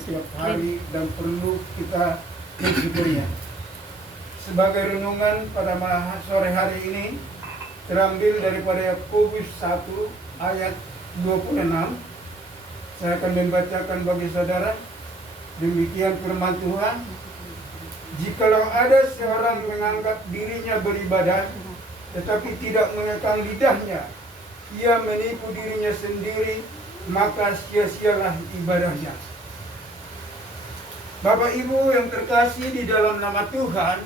setiap hari dan perlu kita mensyukurinya. Sebagai renungan pada sore hari ini terambil daripada Yakobus 1 ayat 26. Saya akan membacakan bagi saudara. Demikian firman Tuhan. Jikalau ada seorang menganggap dirinya beribadah tetapi tidak mengekang lidahnya, ia menipu dirinya sendiri, maka sia-sialah ibadahnya. Bapak Ibu yang terkasih di dalam nama Tuhan,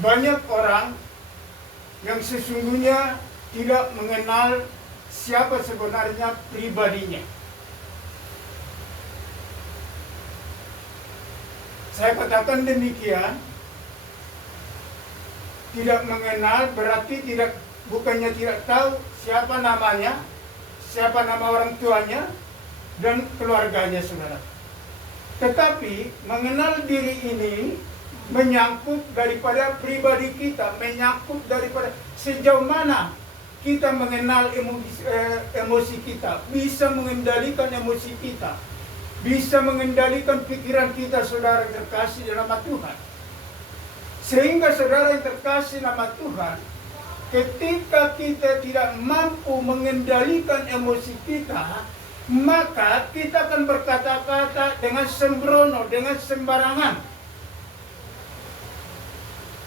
banyak orang yang sesungguhnya tidak mengenal siapa sebenarnya pribadinya. Saya katakan demikian, tidak mengenal berarti bukannya tidak tahu siapa namanya, siapa nama orang tuanya, dan keluarganya, saudara. Tetapi mengenal diri ini menyangkut daripada pribadi kita, menyangkut daripada sejauh mana kita mengenal emosi kita, bisa mengendalikan emosi kita, bisa mengendalikan pikiran kita, saudara yang terkasih dalam nama Tuhan. Sehingga saudara yang terkasih nama Tuhan, ketika kita tidak mampu mengendalikan emosi kita, maka kita akan berkata-kata dengan sembrono, dengan sembarangan.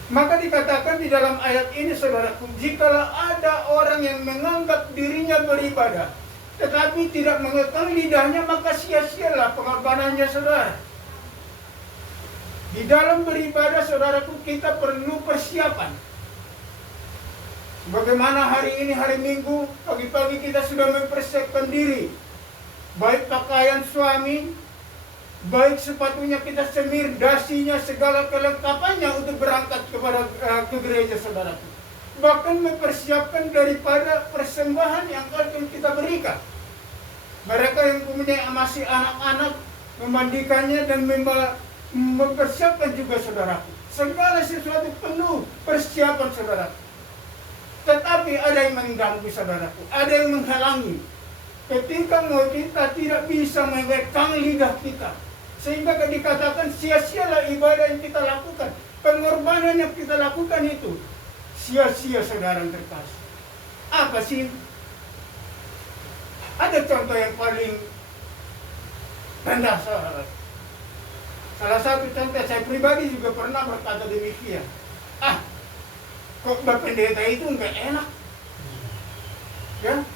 Maka dikatakan di dalam ayat ini, saudaraku, jikalau ada orang yang menganggap dirinya beribadah tetapi tidak mengekang lidahnya, maka sia-sialah pengorbanannya, saudara. Di dalam beribadah, saudaraku, kita perlu persiapan. Bagaimana hari ini, hari Minggu, pagi-pagi kita sudah mempersiapkan diri. Baik pakaian suami, baik sepatunya kita semir, dasinya, segala kelengkapannya untuk berangkat ke gereja, saudaraku. Bahkan mempersiapkan daripada persembahan yang akan kita berikan. Mereka yang punya masih anak-anak, memandikannya dan mempersiapkan juga, saudaraku. Segala sesuatu penuh persiapan, saudaraku. Tetapi ada yang mengganggu, saudaraku, ada yang menghalangi. Ketika kita tidak bisa mengekang lidah kita, sehingga dikatakan sia-sialah ibadah yang kita lakukan, pengorbanan yang kita lakukan itu sia-sia, saudara yang terkasih. Apa sih? Ada contoh yang paling rendah, saudara. Salah satu contoh, saya pribadi juga pernah berkata demikian. Kok pendeta itu enggak enak, ya?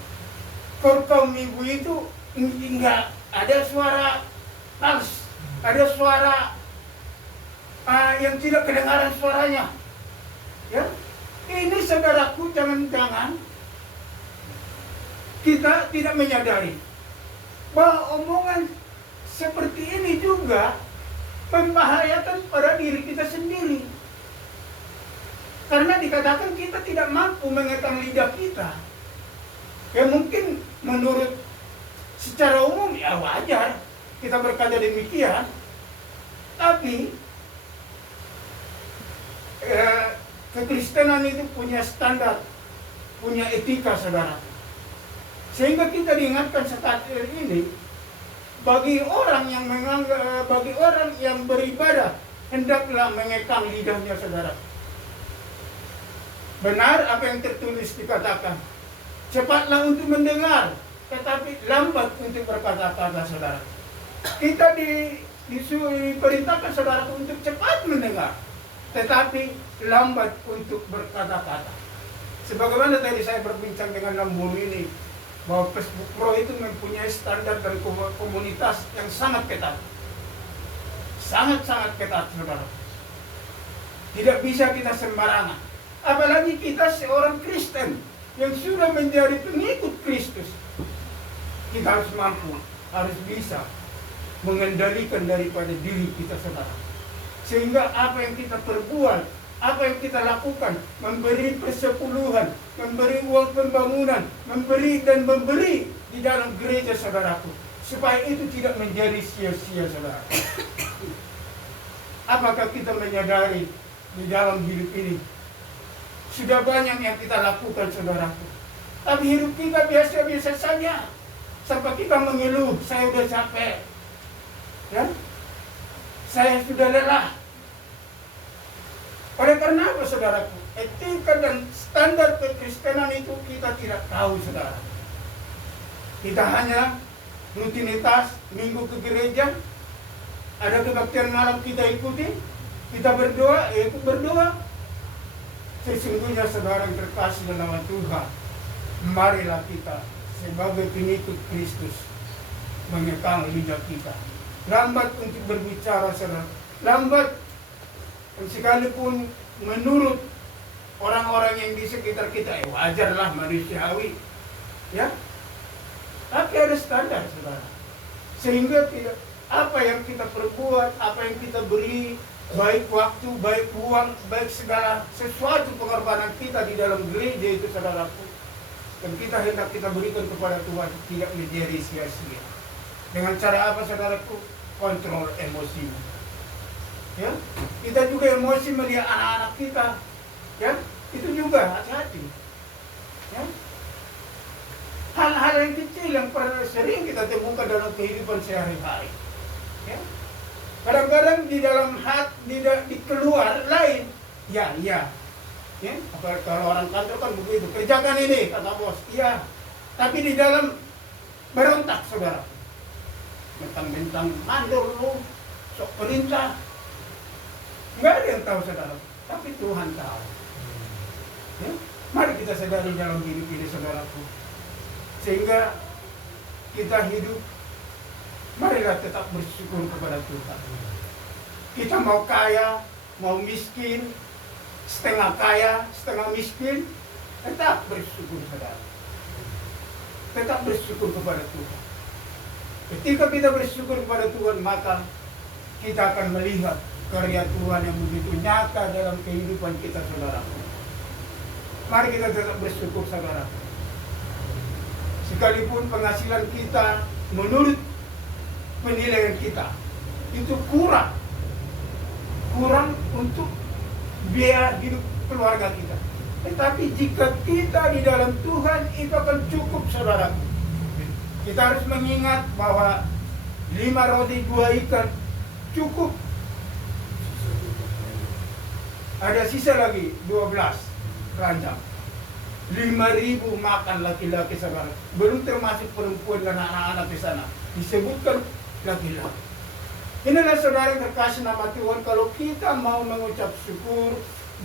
Kaum ibu itu enggak ada suara bagus, ada suara yang tidak kedengaran suaranya, ya. Ini, saudaraku, jangan-jangan kita tidak menyadari bahwa omongan seperti ini juga membahayakan pada diri kita sendiri. Karena dikatakan kita tidak mampu mengekang lidah kita. Ya mungkin menurut secara umum ya wajar kita berkata demikian. Tapi kekristenan itu punya standar, punya etika, saudara. Sehingga kita diingatkan saat ini, bagi orang yang beribadah hendaklah mengekang lidahnya, saudara. Benar apa yang tertulis dikatakan, cepatlah untuk mendengar, tetapi lambat untuk berkata-kata, saudara. Kita diperintahkan, saudara, untuk cepat mendengar, tetapi lambat untuk berkata-kata. Sebagaimana tadi saya berbincang dengan Lambulu ini, bahwa Facebook Pro itu mempunyai standar dan komunitas yang sangat ketat. Sangat-sangat ketat, saudara. Tidak bisa kita sembarangan. Apalagi kita seorang Kristen yang sudah menjadi pengikut Kristus. Kita harus mampu, harus bisa mengendalikan daripada diri kita, saudara. Sehingga apa yang kita perbuat, apa yang kita lakukan, memberi persepuluhan, memberi uang pembangunan, memberi di dalam gereja, saudaraku, supaya itu tidak menjadi sia-sia, saudara. Apakah kita menyadari di dalam hidup ini sudah banyak yang kita lakukan, saudaraku, tapi hidup kita biasa-biasa saja. sampai kita mengeluh, saya udah capek, ya, saya sudah lelah. Oleh karena apa, saudaraku? Etika dan standar kekristenan itu kita tidak tahu, saudara. Kita hanya rutinitas minggu ke gereja, ada kebaktian malam kita ikuti, kita berdoa, ikut berdoa. Sesungguhnya saudara yang terkasih dalam nama Tuhan, marilah kita sebagai pengikut Kristus mengekang lidah kita. Lambat untuk berbicara, saudara. Lambat, sekalipun menurut orang-orang yang di sekitar kita, wajarlah, manusiawi, ya. Tapi ada standar, saudara. Sehingga tidak, apa yang kita perbuat, apa yang kita beri, baik waktu, baik uang, baik segala sesuatu pengorbanan kita di dalam gereja itu, saudaraku, dan kita hendak kita berikan kepada Tuhan, tidak menjadi sia-sia. Dengan cara apa, saudaraku? Kontrol emosi. Ya, kita juga emosi melihat anak-anak kita, ya, itu juga hati-hati. Ya, hal-hal yang kecil yang sering kita temukan dalam kehidupan sehari-hari. Ya, kadang-kadang di dalam hati, di keluar lain, ya, apalagi kalau orang kantor kan begitu, kerjakan ini, kata bos, iya, tapi di dalam berontak, saudara. Mentang-mentang mandor lu, sok perintah. Nggak ada yang tahu, saudara, tapi Tuhan tahu. Ya? Mari kita sadari dalam hidup ini, saudaraku, sehingga kita hidup, marilah tetap bersyukur kepada Tuhan. Kita mau kaya, mau miskin, setengah kaya, setengah miskin, tetap bersyukur, saudara. Tetap bersyukur kepada Tuhan. Ketika kita bersyukur kepada Tuhan, maka kita akan melihat karya Tuhan yang begitu nyata dalam kehidupan kita, saudara. Mari kita tetap bersyukur, saudara. Sekalipun penghasilan kita menurut penilaian kita itu kurang untuk biaya hidup keluarga kita. Tetapi jika kita di dalam Tuhan, itu akan cukup, saudara. Kita harus mengingat bahwa 5 roti 2 ikan cukup. Ada sisa lagi 12 ranjang. 5.000 makan laki-laki, saudara. Belum termasuk perempuan dan anak-anak di sana. Disebutkan laki-laki. Inilah, saudara yang terkasih nama Tuhan, kalau kita mau mengucap syukur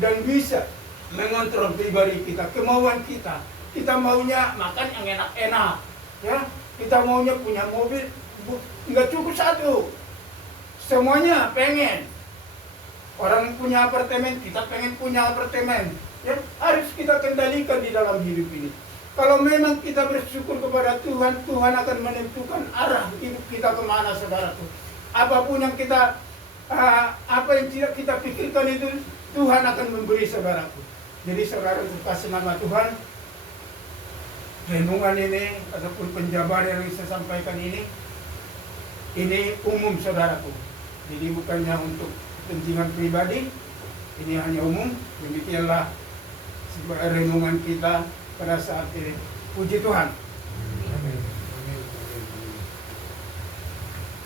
dan bisa mengontrol pribadi kita, kemauan kita. Kita maunya makan yang enak-enak, ya. Kita maunya punya mobil, nggak cukup satu. Semuanya pengen. Orang punya apartemen, kita pengen punya apartemen. Ya, harus kita kendalikan di dalam hidup ini. Kalau memang kita bersyukur kepada Tuhan, Tuhan akan menentukan arah hidup kita kemana, saudaraku. Apapun yang kita, apa yang tidak kita pikirkan itu, Tuhan akan memberi, saudaraku. Jadi saudara terkasih nama Tuhan, renungan ini ataupun penjabaran yang saya sampaikan ini umum, saudaraku. Jadi bukannya untuk kepentingan pribadi, ini hanya umum. Demikianlah renungan kita pada saat ini. Puji Tuhan.